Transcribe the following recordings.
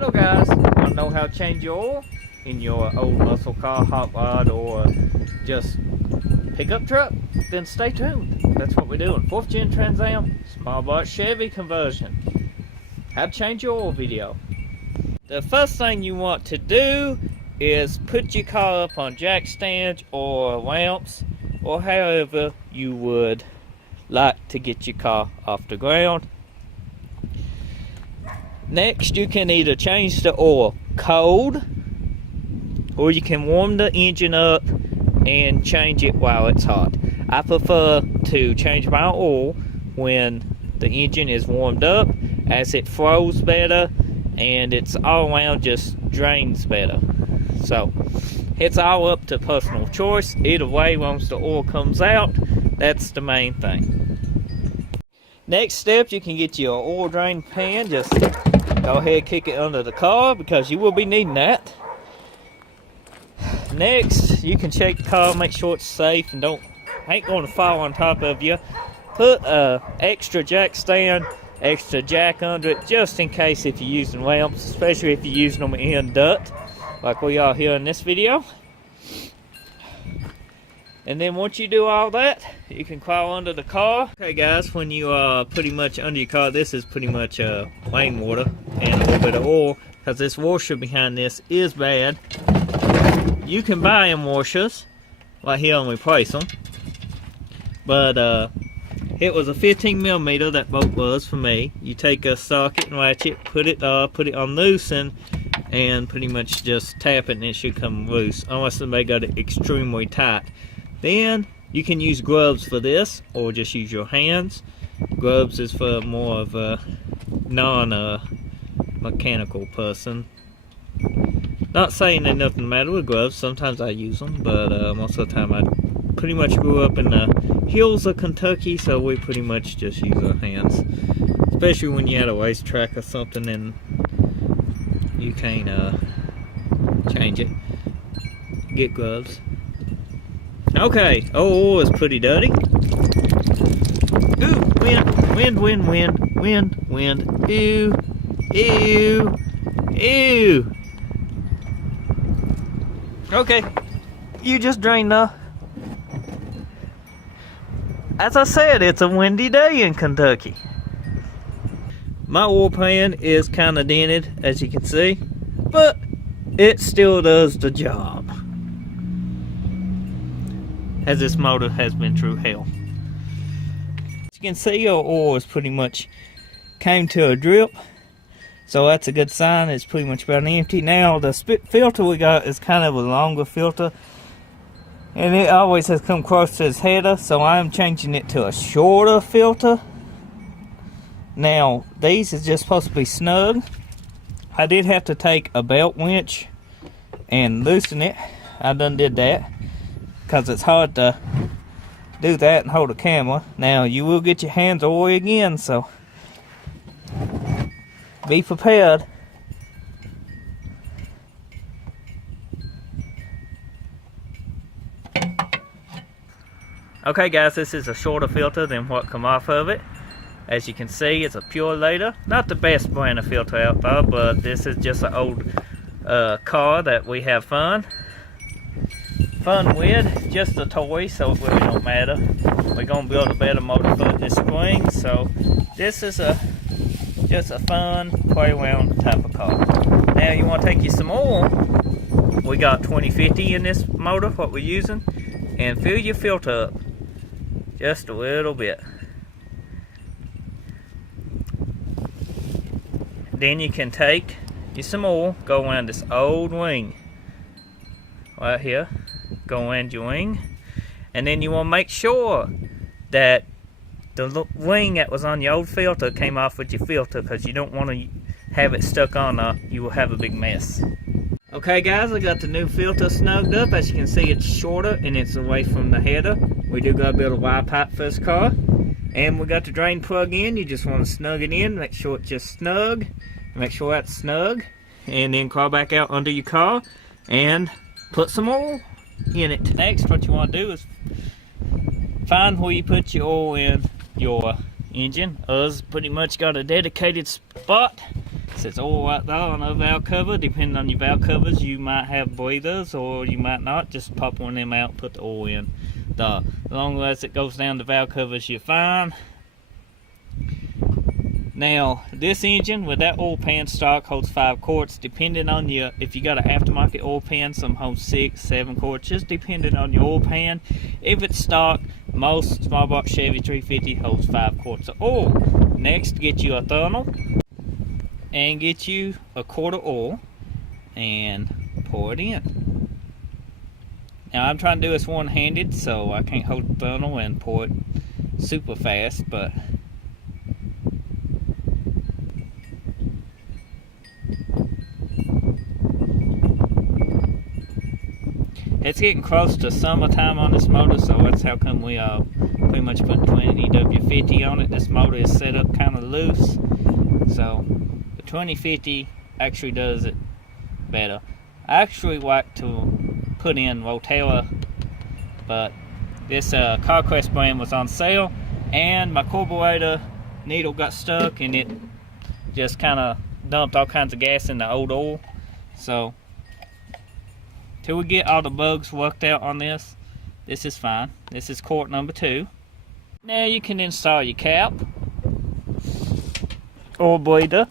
Hello guys, want to know how to change your oil in your old muscle car, hot rod, or just pickup truck? Then stay tuned. That's what we're doing. 4th gen Trans Am, small block Chevy conversion. How to change your oil video. The first thing you want to do is put your car up on jack stands or ramps, or however you would like to get your car off the ground. Next, you can either change the oil cold, or you can warm the engine up and change it while it's hot. I prefer to change my oil when the engine is warmed up, as it flows better and it's all around just drains better. So it's all up to personal choice. Either way, once the oil comes out, that's the main thing. Next step, you can get your oil drain pan. Just go ahead, kick it under the car because you will be needing that. Next, you can check the car, make sure it's safe and ain't going to fall on top of you. Put a extra jack stand, extra jack under it, just in case if you're using ramps, especially if you're using them in dirt, like we are here in this video. And then once you do all that, you can crawl under the car. Okay guys, when you are pretty much under your car, this is pretty much rainwater and a little bit of oil, because this washer behind this is bad. You can buy them washers right here and replace them, but it was a 15mm that bolt was for me. You take a socket and ratchet, put it on loosen, and pretty much just tap it and it should come loose, unless somebody got it extremely tight. Then you can use gloves for this, or just use your hands. Gloves is for more of a non-mechanical person. Not saying that nothing matter with gloves, sometimes I use them, but most of the time I pretty much grew up in the hills of Kentucky, so we pretty much just use our hands. Especially when you're at a racetrack or something and you can't change it. Get gloves. Okay, oil is pretty dirty. Ooh, wind. Ew. Okay, you just drained the... As I said, it's a windy day in Kentucky. My oil pan is kind of dented, as you can see, but it still does the job, as this motor has been through hell. As you can see, your oil is pretty much came to a drip, so that's a good sign. It's pretty much about empty. Now the filter we got is kind of a longer filter, and it always has come close to its header, so I'm changing it to a shorter filter. Now these is just supposed to be snug. I did have to take a belt winch and loosen it. I done did that, because it's hard to do that and hold a camera. Now you will get your hands oily again, so be prepared. Okay guys, this is a shorter filter than what come off of it. As you can see, it's a pure later. Not the best brand of filter out there, but this is just an old car that we have fun with. Just a toy, so it really don't matter. We're gonna build a better motor for it this spring, so this is just a fun play around type of car. Now you want to take you some oil. We got 2050 in this motor, what we're using, and fill your filter up just a little bit. Then you can take you some oil, go around this old wing right here, go around your wing, and then you want to make sure that the wing that was on your old filter came off with your filter, because you don't want to have it stuck on you will have a big mess. Okay guys, I got the new filter snugged up. As you can see, it's shorter and it's away from the header. We do got to build a Y pipe for this car, and we got the drain plug in. You just want to snug it in, make sure it's just snug, make sure that's snug, and then crawl back out under your car and put some oil in it. Next, what you want to do is find where you put your oil in your engine. Us pretty much got a dedicated spot says oil right there on the valve cover. Depending on your valve covers, you might have breathers or you might not. Just pop one of them out and put the oil in. As long as it goes down the valve covers, you're fine. Now, this engine with that oil pan stock holds 5 quarts. Depending on your, if you got an aftermarket oil pan, some hold 6, 7 quarts, just depending on your oil pan. If it's stock, most small box Chevy 350 holds 5 quarts of oil. Next, get you a funnel and get you a quart of oil and pour it in. Now, I'm trying to do this one-handed, so I can't hold the funnel and pour it super fast, but it's getting close to summertime on this motor, so that's how come we pretty much put 20W50 on it. This motor is set up kind of loose, so the 2050 actually does it better. I actually like to put in Rotella, but this CarQuest brand was on sale, and my carburetor needle got stuck, and it just kind of dumped all kinds of gas in the old oil. So till we get all the bugs worked out on this, this is fine. This is quart number 2. Now you can install your cap, oil bleeder,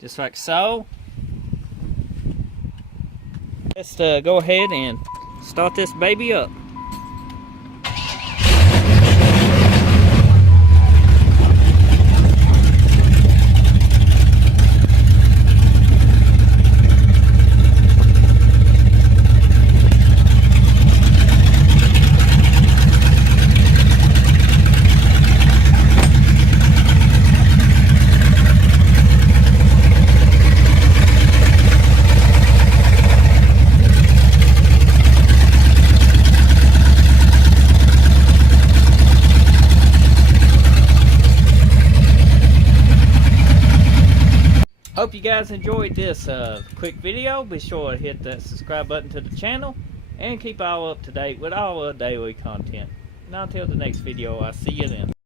just like so. Let's go ahead and start this baby up. Hope you guys enjoyed this quick video. Be sure to hit that subscribe button to the channel and keep all up to date with all our daily content. And until the next video, I'll see you then.